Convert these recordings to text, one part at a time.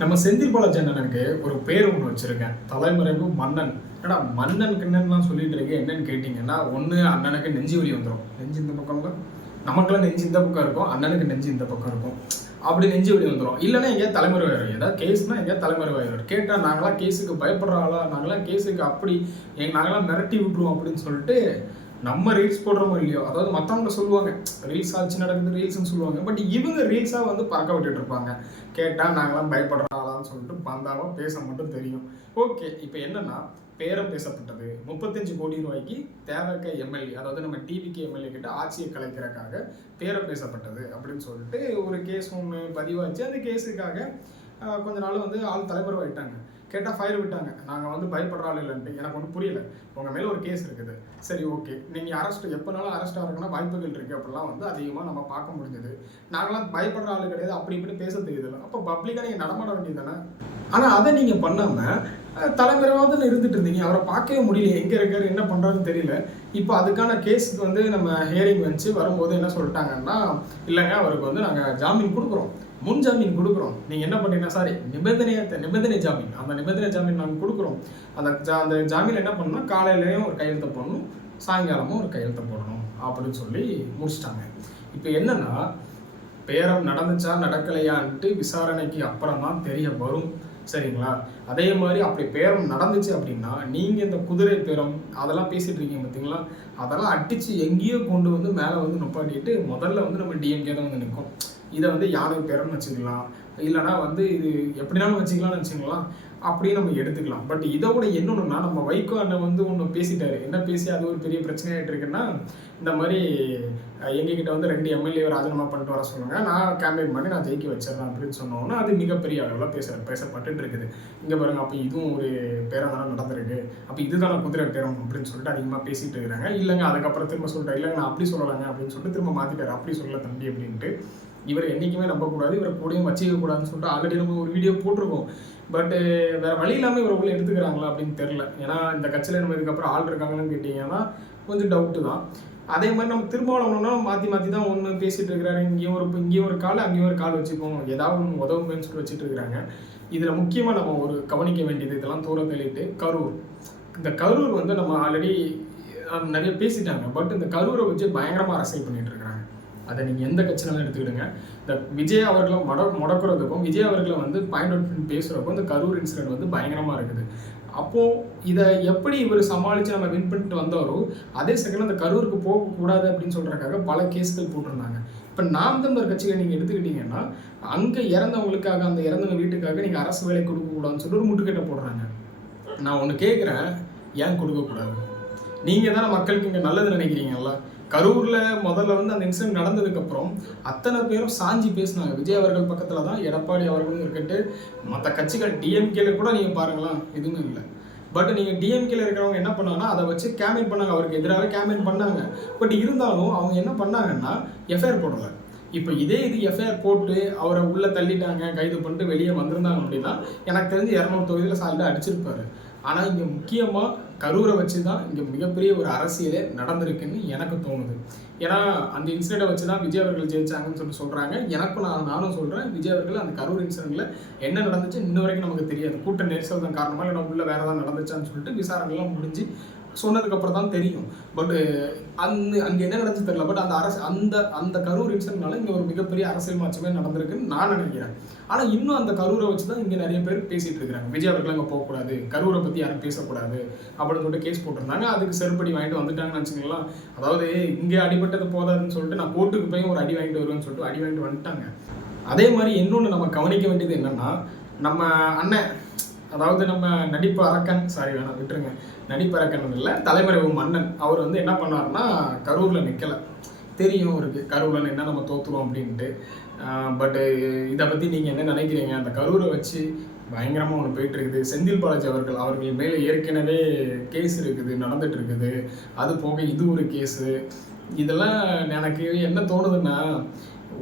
நம்ம செந்தில் பாலாஜி அண்ணனுக்கு ஒரு பேர் ஒன்று வச்சிருக்கேன், தலைமறைவு மன்னன். ஏன்னா மன்னன் கிண்ணன்லாம் சொல்லிட்டு இருக்கேன். என்னன்னு கேட்டிங்கன்னா, ஒன்று அண்ணனுக்கு நெஞ்சு வலி வந்துடும். நெஞ்சு இந்த பக்கம்ல நமக்குலாம் நெஞ்சு இந்த பக்கம் இருக்கும், அண்ணனுக்கு நெஞ்சு இந்த பக்கம் இருக்கும். அப்படி நெஞ்சு வலி வந்துடும். இல்லைன்னா எங்கேயா தலைமறைவாயிரும். ஏதாவது கேஸ்னா எங்கேயா தலைமறைவாயிரும். கேட்டால் நாங்களாம் கேஸுக்கு பயப்படுற ஆளா, நாங்களாம் கேஸுக்கு அப்படி நாங்களாம் மிரட்டி விட்டுருவோம் அப்படின்னு சொல்லிட்டு நம்ம ரீல்ஸ் போடுறோமோ இல்லையோ, அதாவது மற்றவங்க சொல்லுவாங்க ரீல்ஸ் ஆச்சு நடக்குது ரீல்ஸ்ன்னு சொல்லுவாங்க. பட் இவங்க ரீல்ஸாக வந்து பறக்க விட்டுட்டு இருப்பாங்க. கேட்டால் நாங்களாம் பயப்படுறாங்களான்னு சொல்லிட்டு பந்தாவாக பேச மட்டும் தெரியும். ஓகே, இப்போ என்னன்னா பேரம் பேசப்பட்டது 35 கோடி ரூபாய்க்கு தேவைக்க எம்எல்ஏ, அதாவது நம்ம டிவிக்கு எம்எல்ஏ கிட்ட ஆட்சியை கலைக்கிறதுக்காக பேரம் பேசப்பட்டது அப்படின்னு சொல்லிட்டு ஒரு கேஸ் ஒன்று பதிவாச்சு. அந்த கேஸுக்காக கொஞ்ச நாள் வந்து ஆள் தலைமறைவாயிட்டாங்க. கேட்டால் ஃபயர் விட்டாங்க. நாங்கள் வந்து பயப்படுற ஆள் இல்லைன்ட்டு. எனக்கு ஒன்றும் புரியல. உங்கள் மேலே ஒரு கேஸ் இருக்குது, சரி ஓகே, நீங்கள் அரெஸ்ட் எப்போனாலும் அரெஸ்ட் ஆகிறதுனா வாய்ப்புகள் இருக்குது அப்படிலாம் வந்து அதிகமாக நம்ம பார்க்க முடிஞ்சது. நாங்களாம் பயப்படுற ஆள் கிடையாது, அப்படி இப்படி பேச தெரியுதில்ல. அப்போ பப்ளிக்காக நீங்கள் நடமாட வேண்டியது தானே. ஆனால் அதை நீங்கள் பண்ணாமல் தலைமறைவாக இருந்துட்டு இருந்தீங்க. அவரை பார்க்கவே முடியல, எங்கே இருக்காரு என்ன பண்ணுறாருன்னு தெரியல. இப்போ அதுக்கான கேஸுக்கு வந்து நம்ம ஹியரிங் வச்சு வரும்போது என்ன சொல்லிட்டாங்கன்னா, இல்லைங்க அவருக்கு வந்து நாங்கள் ஜாமீன் கொடுக்குறோம், முன் ஜாமீன் கொடுக்குறோம். நீங்கள் என்ன பண்ணுறீங்கன்னா, சாரி நிபந்தனை ஜாமீன், அந்த நிபந்தனை ஜாமீன் நாங்கள் கொடுக்குறோம். அந்த ஜாமீன் என்ன பண்ணணும்னா காலையிலையும் ஒரு கையெழுத்து போடணும், சாயங்காலமும் ஒரு கையெழுத்து போடணும் அப்படின்னு சொல்லி முடிச்சிட்டாங்க. இப்போ என்னன்னா பேரம் நடந்துச்சா நடக்கலையான்ட்டு விசாரணைக்கு அப்புறம் தான் தெரிய வரும், சரிங்களா? அதே மாதிரி அப்படி பேரம் நடந்துச்சு அப்படின்னா நீங்கள் இந்த குதிரை பேரம் அதெல்லாம் பேசிகிட்டு இருக்கீங்க பார்த்தீங்களா, அதெல்லாம் அடித்து எங்கேயோ கொண்டு வந்து மேலே வந்து நுப்பாட்டிட்டு முதல்ல வந்து நம்ம டிஎம்கே தான் வந்து நிற்கும். இதை வந்து யானை பேரம்னு வச்சுக்கலாம், இல்லைனா வந்து இது எப்படினாலும் வச்சுக்கலாம்னு வச்சுக்கலாம், அப்படியே நம்ம எடுத்துக்கலாம். பட் இதோட என்னொன்றுனா நம்ம வைகோ அண்ணன் வந்து ஒன்று பேசிட்டாரு. என்ன பேசி அது ஒரு பெரிய பிரச்சனையாகிட்டு இருக்குன்னா, இந்த மாதிரி எங்ககிட்ட வந்து 2 எம்எல்ஏ ராஜினாமா பண்ணிட்டு வர சொல்லுங்க, நான் கேம்பெயின் பண்ணி நான் ஜெயிக்க வச்சிடறேன் அப்படின்னு சொன்னோன்னா அது மிகப்பெரிய அளவில் பேசப்பட்டு இருக்குது. இங்கே பாருங்க, அப்போ இதுவும் ஒரு பேரம் தானே நடந்திருக்கு, அப்போ இதுதானே குதிரை பேரம் அப்படின்னு சொல்லிட்டு அதிகமாக பேசிட்டு இருக்கிறாங்க. இல்லைங்க அதுக்கப்புறம் திரும்ப சொல்லிட்டேன், இல்லைங்க நான் அப்படி சொல்லலாங்க அப்படின்னு சொல்லிட்டு திரும்ப மாற்றிட்டாரு. அப்படி சொல்லலை தம்பி அப்படின்ட்டு. இவரை என்றைக்குமே நம்பக்கூடாது, இவரை கூடயும் வச்சுக்கக்கூடாதுன்னு சொல்லிட்டு ஆல்ரெடி நம்ம ஒரு வீடியோ போட்டிருக்கோம். பட்டு வேறு வழி இல்லாமல் இவரை உள்ள எடுத்துக்கிறாங்களா அப்படின்னு தெரில. ஏன்னா இந்த கட்சியில் நம்ம இதுக்கப்புறம் ஆள் இருக்காங்கன்னு கேட்டிங்கன்னா கொஞ்சம் டவுட்டு தான். அதே மாதிரி நம்ம திருமாவளவனா மாற்றி தான் ஒன்று பேசிகிட்டு இருக்கிறாரு. இங்கேயும் ஒரு கால் அங்கேயும் ஒரு கால் வச்சுப்போம், ஏதாவது ஒன்று உதவுங்கன்னு சொல்லிட்டு வச்சுட்டு இருக்கிறாங்க. இதில் முக்கியமாக நம்ம ஒரு கவனிக்க வேண்டியது, இதெல்லாம் தூர தள்ளிட்டு கரூர். இந்த கரூர் வந்து நம்ம ஆல்ரெடி நிறைய பேசிட்டாங்க. பட் இந்த கரூரை வச்சு பயங்கரமாக அரசியல் பண்ணிகிட்டு இருக்கிறாங்க. அதை நீங்கள் எந்த கட்சினாலும் எடுத்துக்கிடுங்க. இந்த விஜய் அவர்களை முடக்கிறதுக்கும் விஜய் அவர்களை வந்து பாயிண்ட் அவுட் பண்ணி பேசுகிறப்போ இந்த கரூர் இன்சிடென்ட் வந்து பயங்கரமாக இருக்குது. அப்போது இதை எப்படி இவர் சமாளித்து நம்ம வின் பண்ணிட்டு வந்தாரோ அதே செகண்ட் அந்த கரூருக்கு போகக்கூடாது அப்படின்னு சொல்கிறதுக்காக பல கேஸ்கள் போட்டிருந்தாங்க. இப்போ நாம் தமிழர் கட்சியை நீங்கள் எடுத்துக்கிட்டிங்கன்னா அங்கே இறந்தவங்களுக்காக, அந்த இறந்தவங்க வீட்டுக்காக நீங்கள் அரசு வேலை கொடுக்கக்கூடாதுன்னு சொல்லிட்டு ஒரு முட்டுக்கட்டை போடுறாங்க. நான் ஒன்று கேட்குறேன், ஏன் கொடுக்கக்கூடாது? நீங்கள் தானே மக்களுக்கு இங்கே நல்லது நினைக்கிறீங்கல்ல. கரூரில் முதல்ல வந்து அந்த இன்சிடென்ட் நடந்ததுக்கப்புறம் அத்தனை பேரும் சாஞ்சி பேசினாங்க. விஜய் அவர்கள் பக்கத்தில் தான் எடப்பாடி அவர்களும் இருக்கட்டு, மற்ற கட்சிகள் டிஎம்கேல கூட நீங்கள் பாருங்களேன் எதுவுமே இல்லை. பட் நீங்கள் டிஎம்கேல இருக்கிறவங்க என்ன பண்ணாங்கன்னா அதை வச்சு கேம்பெயின் பண்ணாங்க, அவருக்கு எதிராக கேம்பெயின் பண்ணாங்க. பட் இருந்தாலும் அவங்க என்ன பண்ணாங்கன்னா எஃப்ஐஆர் போடலை. இப்போ இது எஃப்ஐஆர் போட்டு அவரை உள்ளே தள்ளிட்டாங்க, கைது பண்ணிட்டு வெளியே வந்திருந்தாங்க அப்படின்னா எனக்கு தெரிஞ்சு 200 தொகுதியில் சாலில் அடிச்சிருப்பாரு. ஆனால் இங்கே முக்கியமாக கரூரை வச்சு தான் இங்கே மிகப்பெரிய ஒரு அரசியலே நடந்திருக்குன்னு எனக்கு தோணுது. ஏன்னா அந்த இன்சிடெண்ட்டை வச்சு தான் விஜய் அவர்கள் ஜெயிச்சாங்கன்னு சொல்கிறாங்க. நானும் சொல்கிறேன், விஜய் அவர்கள் அந்த கரூர் இன்சிடெண்ட்டில் என்ன நடந்துச்சு இன்ன வரைக்கும் நமக்கு தெரியாது. கூட்ட நெரிசல் தான் காரணமாக இல்லை உள்ள வேறு ஏதாவது நடந்துச்சான்னு சொல்லிட்டு விசாரணைலாம் முடிஞ்சு சொன்னதுக்கப்புறம் தான் தெரியும். பட் அங்கே என்ன நடந்துச்சு தெரியல. பட் அந்த கரூர் இன்சிடென்ட்னால இங்கே ஒரு மிகப்பெரிய அரசியல் மாற்றமே நடந்திருக்குன்னு நான் நினைக்கிறேன். ஆனால் இன்னும் அந்த கரூரை வச்சு தான் இங்கே நிறைய பேர் பேசிகிட்டு இருக்கிறாங்க. விஜய் அவர்கள் அங்கே போகக்கூடாது, கரூரை பற்றி யாரும் பேசக்கூடாது அப்படின்னு சொல்லிட்டு கேஸ் போட்டிருந்தாங்க. அதுக்கு செருப்படி வாங்கிட்டு வந்துட்டாங்கன்னு வச்சுக்கலாம். அதாவது இங்கே அடிபட்டது போதாதுன்னு சொல்லிட்டு நான் கோர்ட்டுக்கு போய் ஒரு அடி வாங்கிட்டு வருவேன்னு சொல்லிட்டு அடி வாங்கிட்டு வந்துட்டாங்க. அதே மாதிரி இன்னொன்று நம்ம கவனிக்க வேண்டியது என்னென்னா, நம்ம அண்ணன், அதாவது நம்ம நடிப்பு அரக்கன், சாரி வேணாம் விட்டுருங்க, நடிப்பு அரக்கன் இல்லை, தலைமறைவு மன்னன், அவர் வந்து என்ன பண்ணாருன்னா கரூரில் நிற்கலை. தெரியும் அவருக்கு கரூரில் என்ன நம்ம தோற்றுருவோம் அப்படின்ட்டு. பட்டு இதை பற்றி நீங்கள் என்ன நினைக்கிறீங்க? அந்த கரூரை வச்சு பயங்கரமாக ஒன்று போயிட்டு இருக்குது. செந்தில் பாலாஜி அவர்கள் மேலே ஏற்கனவே கேஸ் இருக்குது, நடந்துட்டு இருக்குது. அது போக இது ஒரு கேஸு. இதெல்லாம் எனக்கு என்ன தோணுதுன்னா,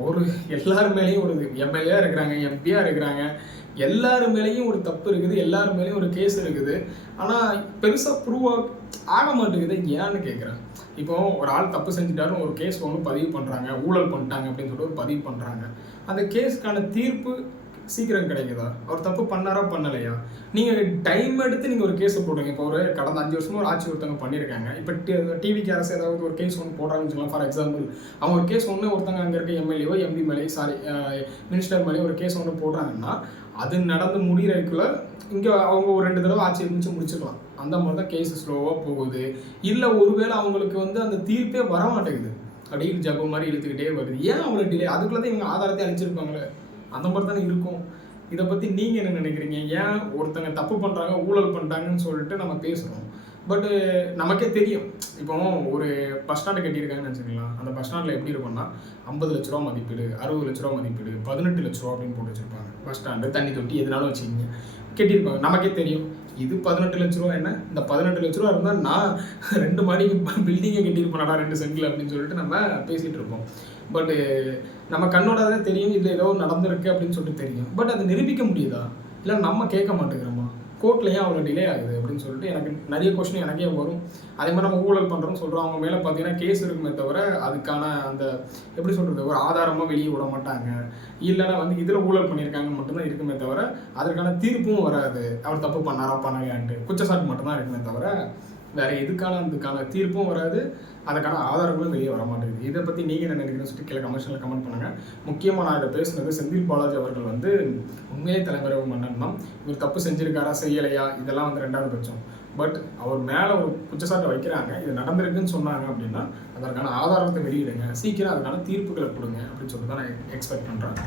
ஒரு எல்லார் மேலேயும் ஒரு எம்எல்ஏ இருக்கிறாங்க, எம்பியாக இருக்கிறாங்க, எல்லார் மேலேயும் ஒரு தப்பு இருக்குது, எல்லார் மேலேயும் ஒரு கேஸ் இருக்குது. ஆனால் பெருசாக ப்ரூவ் ஆக மாட்டேங்குது. ஏன்னு கேட்குறேன். இப்போ ஒரு ஆள் தப்பு செஞ்சுட்டாரும் ஒரு கேஸ் ஒன்று பதிவு பண்ணுறாங்க, ஊழல் பண்ணிட்டாங்க அப்படின்னு சொல்லிட்டு ஒரு பதிவு பண்ணுறாங்க. அந்த கேஸுக்கான தீர்ப்பு சீக்கிரம் கிடைக்குதா? அவர் தப்பு பண்ணாரா பண்ணலையா? நீங்கள் டைம் எடுத்து நீங்கள் ஒரு கேஸை போடுங்க. இப்போ ஒரு கடந்த 5 வருஷமா ஒரு ஆட்சி ஒருத்தவங்க பண்ணியிருக்காங்க. இப்போ டிவிக்கு அரசு ஏதாவது ஒரு கேஸ் ஒன்று போடுறாங்கன்னு சொல்லலாம். ஃபார் எக்ஸாம்பிள் அவங்க ஒரு கேஸ் ஒன்று ஒருத்தங்க அங்கே இருக்க எம்எல்ஏவோ எம்பி மேலே மினிஸ்டர் மேலே ஒரு கேஸ் ஒன்று போடுறாங்கன்னா அது நடந்து முடிகிறதுக்குள்ள இங்கே அவங்க ஒரு 2 தடவை ஆட்சி இருந்துச்சு முடிச்சுக்கலாம். அந்த மாதிரி தான் கேஸ் ஸ்லோவாக போகுது. இல்லை ஒருவேளை அவங்களுக்கு அந்த தீர்ப்பே வர மாட்டேங்குது, அப்படியே ஜபம் மாதிரி இழுத்துக்கிட்டே வருது. ஏன் அவ்வளோ டிலே? அதுக்குள்ளே தான் இவங்க ஆதாரத்தை அழிச்சிருப்பாங்களே, அந்த மாதிரி தானே இருக்கும். இதை பற்றி நீங்கள் என்ன நினைக்கிறீங்க? ஏன் ஒருத்தங்க தப்பு பண்ணுறாங்க, ஊழல் பண்ணுறாங்கன்னு சொல்லிட்டு நம்ம பேசுகிறோம், பட்டு நமக்கே தெரியும். இப்போ ஒரு பஸ் ஸ்டாண்டு கட்டியிருக்காங்கன்னு வச்சுக்கலாம். அந்த பஸ் ஸ்டாண்டில் எப்படி இருக்கும்னா 50 லட்ச ரூபா மதிப்பீடு, 60 லட்ச ரூபா மதிப்பீடு, 18 லட்ச ரூபா அப்படின்னு போட்டு வச்சுருப்பாங்க. பஸ் ஸ்டாண்டு, தண்ணி தொட்டி, எதுனாலும் வச்சுக்கிங்க கட்டியிருப்பாங்க. நமக்கே தெரியும் இது 18 லட்ச ரூபா. என்ன இந்த 18 லட்ச ரூபா இருந்தால் நான் 2 மாடி பில்டிங்கை கட்டியிருப்பேன்டா 2 சென்டில் அப்படின்னு சொல்லிட்டு நம்ம பேசிகிட்டு இருப்போம். பட்டு நம்ம கண்ணோட தான் தெரியும் இதில் ஏதோ நடந்திருக்கு அப்படின்னு சொல்லிட்டு தெரியும். பட் அது நிரூபிக்க முடியுதா? இல்லை நம்ம கேட்க மாட்டேங்கிறோமா? கோர்ட்டில் ஏன் அவ்வளோ டிலே ஆகுது அப்படின்னு சொல்லிட்டு எனக்கு நிறைய கொஸ்டின் எனக்கே வரும். அதே மாதிரி நம்ம ஊழல் பண்ணுறோம்னு சொல்கிறோம், அவங்க மேலே பார்த்தீங்கன்னா கேஸ் இருக்குமே தவிர அதுக்கான அந்த எப்படி சொல்கிறது ஒரு ஆதாரமாக வெளியே விட மாட்டாங்க. இல்லைன்னா இதில் ஊழல் பண்ணியிருக்காங்கன்னு மட்டும்தான் இருக்குமே தவிர அதற்கான தீர்ப்பும் வராது. அவர் தப்பு பண்ணாரா பண்ணலையான்ட்டு குற்றச்சாட்டு மட்டும்தான் இருக்குமே தவிர வேறு அதுக்கான தீர்ப்பும் வராது, அதுக்கான ஆதாரங்களும் வெளியே வர மாட்டேங்குது. இதை பற்றி நீங்கள் என்ன நினைக்கிறீங்கன்னு சொல்லிட்டு கீழே கமெண்ட்ஸில் கமெண்ட் பண்ணுங்கள். முக்கியமாக நான் இதை பேசுனது செந்தில் பாலாஜி அவர்கள் உண்மையிலே தலைமறைவு மன்னன் தான். இவர் தப்பு செஞ்சுருக்காரா செய்யலையா இதெல்லாம் 2வது பட்சம். பட் அவர் மேலே ஒரு குற்றச்சாட்டை வைக்கிறாங்க, இது நடந்திருக்குன்னு சொன்னாங்க அப்படின்னா அதற்கான ஆதாரத்தை வெளியிடுங்க, சீக்கிரம் அதுக்கான தீர்ப்புகளை கொடுங்க அப்படின்னு சொல்லிட்டு தான் நான் எக்ஸ்பெக்ட் பண்ணுறேன்.